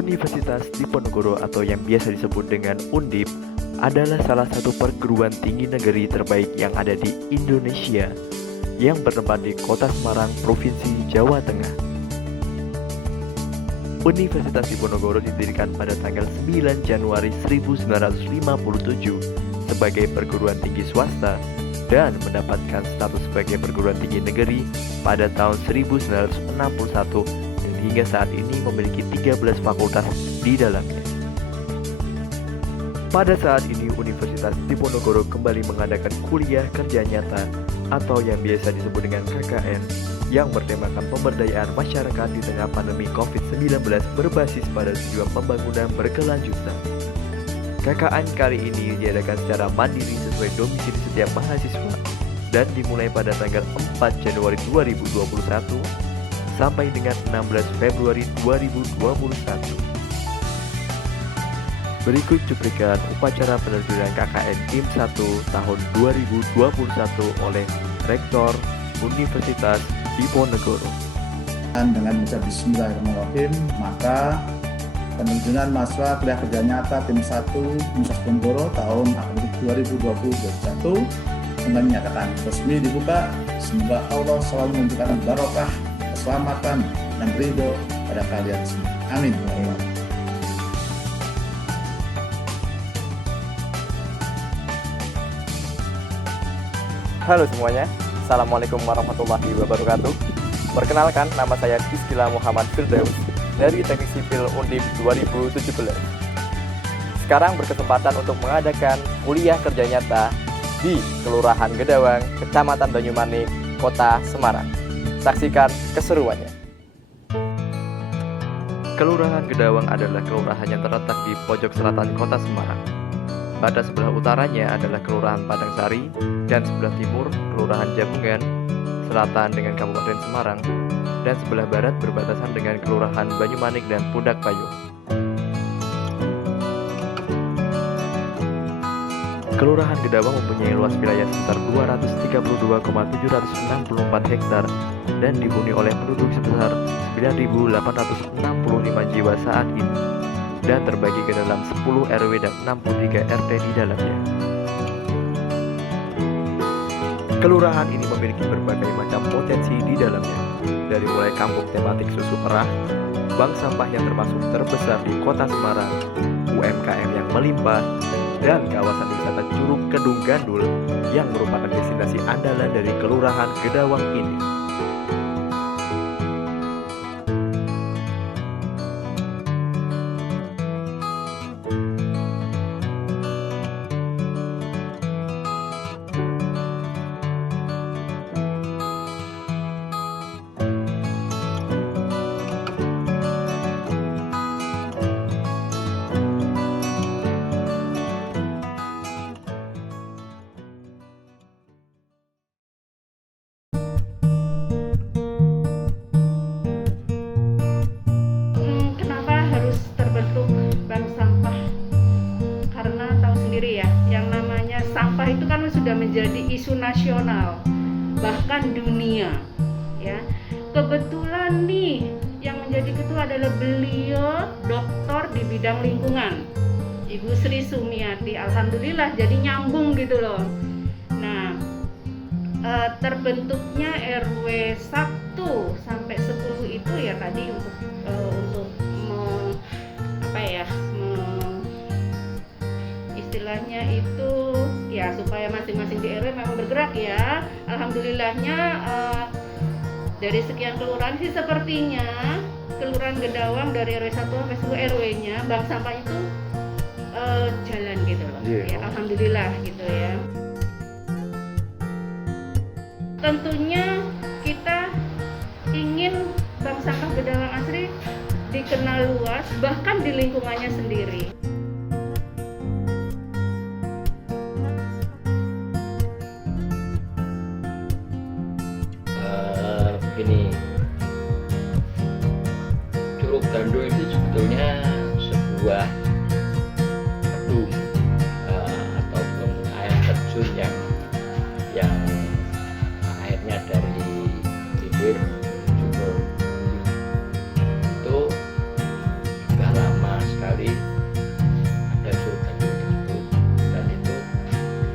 Universitas Diponegoro atau yang biasa disebut dengan Undip adalah salah satu perguruan tinggi negeri terbaik yang ada di Indonesia yang bertempat di Kota Semarang, Provinsi Jawa Tengah. Universitas Diponegoro didirikan pada tanggal 9 Januari 1957 sebagai perguruan tinggi swasta dan mendapatkan status sebagai perguruan tinggi negeri pada tahun 1961 dan hingga saat ini memiliki 13 fakultas di dalamnya. Pada saat ini Universitas Diponegoro kembali mengadakan kuliah kerja nyata atau yang biasa disebut dengan KKN yang bertemakan pemberdayaan masyarakat di tengah pandemi COVID-19 berbasis pada tujuan pembangunan berkelanjutan. KKN kali ini diadakan secara mandiri sesuai domisili setiap mahasiswa dan dimulai pada tanggal 4 Januari 2021 sampai dengan 16 Februari 2021. Berikut cuplikan upacara penerjunan KKN IM 1 tahun 2021 oleh Rektor Universitas Diponegoro. Dengan mengucap Bismillahirrahmanirrahim, maka penerjunan mahasiswa kuliah kerja nyata tim 1 Universitas Diponegoro tahun akademik 2020-2021 dengan menyatakan resmi dibuka. Semoga Allah selalu memberikan barokah, keselamatan, dan ridho pada kalian semua. Amin. Halo semuanya, Assalamualaikum warahmatullahi wabarakatuh. Perkenalkan, nama saya Kiskila Muhammad Firdaus dari Teknik Sipil Undip 2017. Sekarang berkesempatan untuk mengadakan kuliah kerja nyata di Kelurahan Gedawang, Kecamatan Banyumanik, Kota Semarang. Saksikan keseruannya. Kelurahan Gedawang adalah kelurahan yang terletak di pojok selatan Kota Semarang. Pada sebelah utaranya adalah Kelurahan Padangsari dan sebelah timur Kelurahan Jabungan, selatan dengan Kabupaten Semarang, dan sebelah barat berbatasan dengan Kelurahan Banyumanik dan Pundak Payung. Kelurahan Gedawang mempunyai luas wilayah sebesar 232,764 hektar dan dihuni oleh penduduk sebesar 9.865 jiwa saat ini dan terbagi ke dalam 10 RW dan 63 RT di dalamnya. Kelurahan ini memiliki berbagai macam potensi di dalamnya, dari mulai kampung tematik susu perah, bank sampah yang termasuk terbesar di Kota Semarang, UMKM yang melimpah, dan kawasan wisata Curug Kedung Gandul yang merupakan destinasi andalan dari Kelurahan Gedawang ini. Sampah itu kan sudah menjadi isu nasional, bahkan dunia, ya. Kebetulan nih yang menjadi ketua adalah beliau doktor di bidang lingkungan, Ibu Sri Sumiati. Alhamdulillah jadi nyambung gitu loh. Nah, terbentuknya RW 1 sampai 10 itu ya tadi untuk istilahnya itu ya supaya masing-masing di RW memang bergerak ya. Alhamdulillahnya dari sekian kelurahan sih sepertinya Kelurahan Gedawang dari RW 1 sampai 10 RW-nya bank sampah itu jalan gitu loh. Ya, alhamdulillah gitu ya. Tentunya kita ingin bank sampah Gedawang Asri dikenal luas bahkan di lingkungannya sendiri. Begini, Curug Gandul itu sebetulnya sebuah gedung ataupun air terjun yang airnya dari timur itu juga lama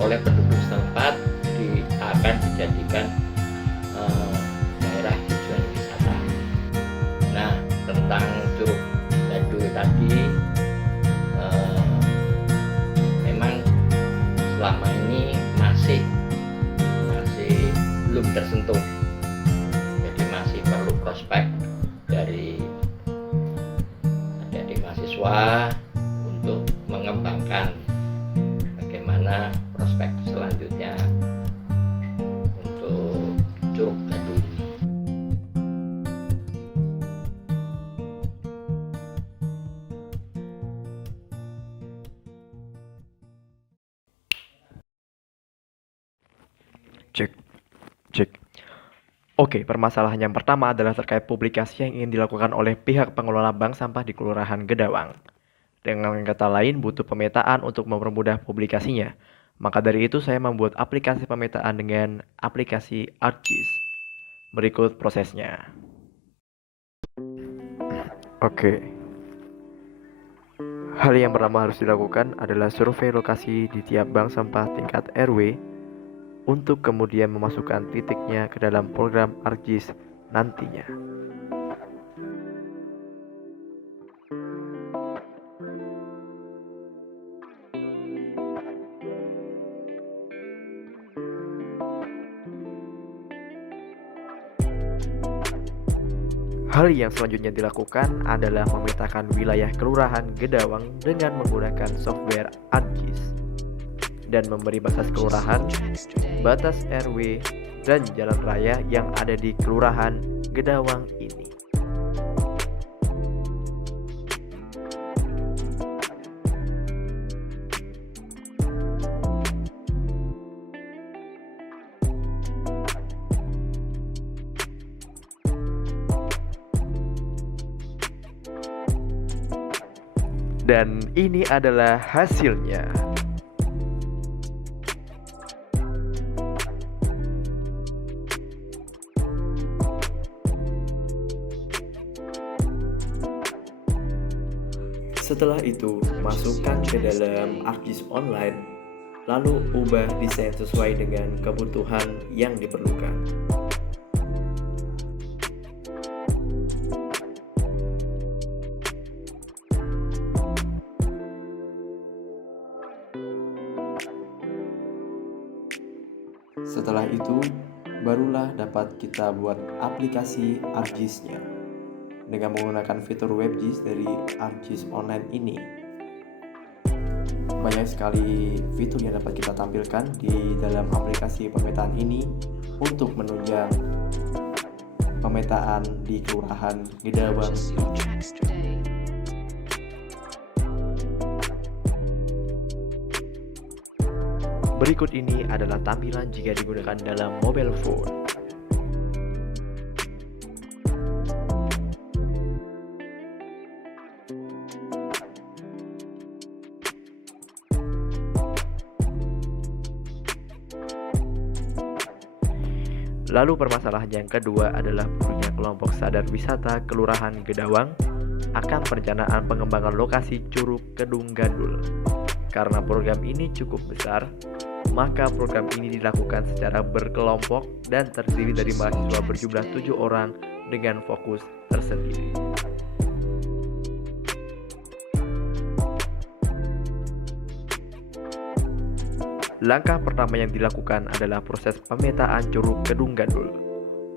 oleh penduduk setempat akan dijadikan daerah tujuan wisata. Nah, tentang Curug Gandul tadi, memang selama ini masih belum tersentuh, jadi masih perlu prospek dari adik-adik mahasiswa untuk mengembangkan bagaimana prospek selanjutnya untuk Curug Gandul ini. Cek. Oke, permasalahan yang pertama adalah terkait publikasi yang ingin dilakukan oleh pihak pengelola bank sampah di Kelurahan Gedawang. Dengan kata lain, butuh pemetaan untuk mempermudah publikasinya. Maka dari itu saya membuat aplikasi pemetaan dengan aplikasi ArcGIS. Berikut prosesnya. Oke. Hal yang pertama harus dilakukan adalah survei lokasi di tiap bank sampah tingkat RW untuk kemudian memasukkan titiknya ke dalam program ArcGIS nantinya. Hal yang selanjutnya dilakukan adalah memetakan wilayah Kelurahan Gedawang dengan menggunakan software ArcGIS dan memberi batas kelurahan, batas RW, dan jalan raya yang ada di Kelurahan Gedawang ini. Dan ini adalah hasilnya. Setelah itu, masukkan ke dalam ArcGIS online, lalu ubah desain sesuai dengan kebutuhan yang diperlukan. Setelah itu, barulah dapat kita buat aplikasi ArcGIS-nya dengan menggunakan fitur WebGIS dari ArcGIS Online ini. Banyak sekali fitur yang dapat kita tampilkan di dalam aplikasi pemetaan ini untuk menunjang pemetaan di Kelurahan Gedawang. Berikut ini adalah tampilan jika digunakan dalam mobile phone. Lalu permasalahan yang kedua adalah perlunya kelompok sadar wisata Kelurahan Gedawang akan perencanaan pengembangan lokasi Curug Kedung Gandul. Karena program ini cukup besar, maka program ini dilakukan secara berkelompok dan terdiri dari mahasiswa berjumlah 7 orang dengan fokus tersendiri. Langkah pertama yang dilakukan adalah proses pemetaan Curug Kedung Gandul.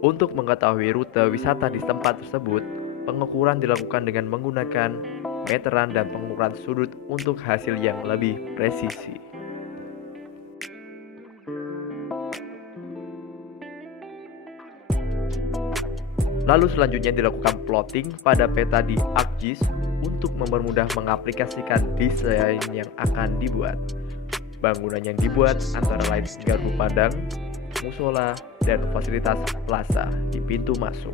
Untuk mengetahui rute wisata di tempat tersebut, pengukuran dilakukan dengan menggunakan meteran dan pengukuran sudut untuk hasil yang lebih presisi. Lalu selanjutnya dilakukan plotting pada peta di ArcGIS untuk mempermudah mengaplikasikan desain yang akan dibuat. Bangunan yang dibuat antara lain gardu padang, musola, dan fasilitas plaza di pintu masuk.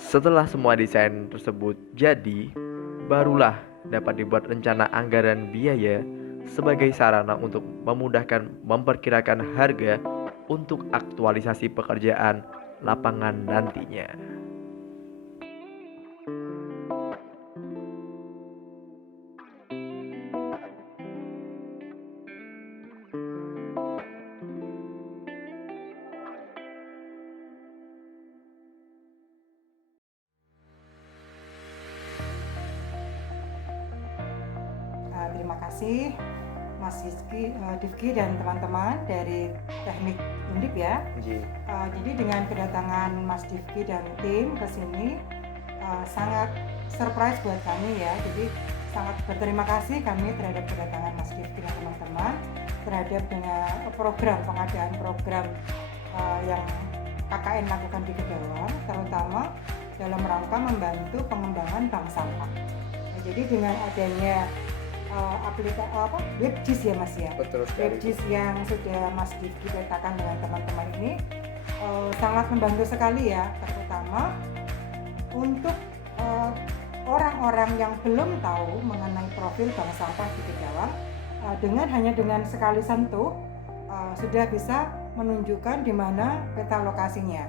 Setelah semua desain tersebut jadi, barulah dapat dibuat rencana anggaran biaya sebagai sarana untuk memudahkan memperkirakan harga untuk aktualisasi pekerjaan lapangan nantinya. Terima kasih Mas Difki dan teman-teman dari Teknik Undip ya. Jadi dengan kedatangan Mas Difki dan tim ke sini sangat surprise buat kami ya. Jadi sangat berterima kasih kami terhadap kedatangan Mas Difki dan teman-teman terhadap dengan pengadaan program yang KKN lakukan di Kedawang, terutama dalam rangka membantu pengembangan bank sampah. Jadi dengan adanya WebGIS ya Mas ya. Betul sekali. WebGIS yang sudah Mas Difki letakkan dengan teman-teman ini sangat membantu sekali ya, terutama untuk orang-orang yang belum tahu mengenai profil bank sampah di Kedawang. Hanya dengan sekali sentuh sudah bisa menunjukkan di mana peta lokasinya.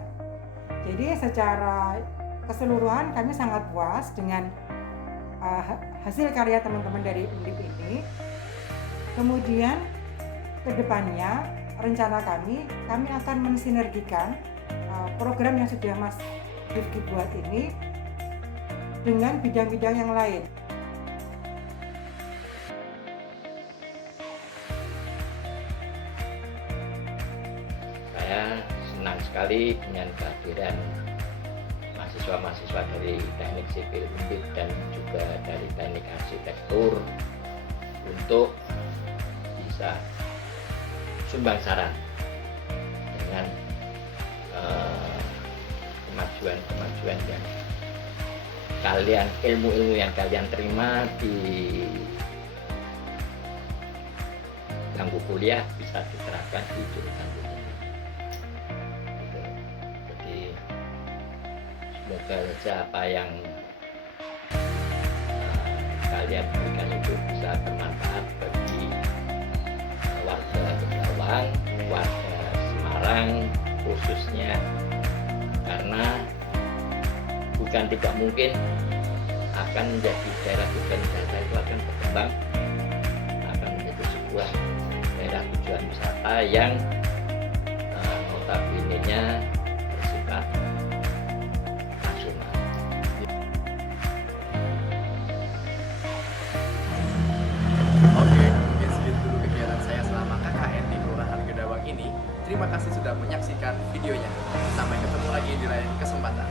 Jadi secara keseluruhan kami sangat puas dengan hasil karya teman-teman dari Undip ini. Kemudian kedepannya rencana kami akan mensinergikan program yang sudah Mas Difki buat ini dengan bidang-bidang yang lain. Saya senang sekali dengan kehadiran mahasiswa-mahasiswa dari Teknik Sipil Undip dan juga dari Teknik Arsitektur untuk bisa sumbang saran dengan kemajuan yang ilmu-ilmu yang kalian terima di bangku kuliah bisa diterapkan di jurusan ini. Jadi semoga saja apa yang kalian berikan itu bisa bermanfaat bagi warga Kedawang, warga Semarang khususnya, karena bukan tidak mungkin akan menjadi daerah tujuan wisata itu akan berkembang, akan menjadi sebuah daerah tujuan wisata yang notabene-nya bersifat nasional. Oke, mungkin segitu dulu kegiatan saya selama KKN di Kelurahan Kedawang ini. Terima kasih sudah menyaksikan videonya. Sampai ketemu lagi di lain kesempatan.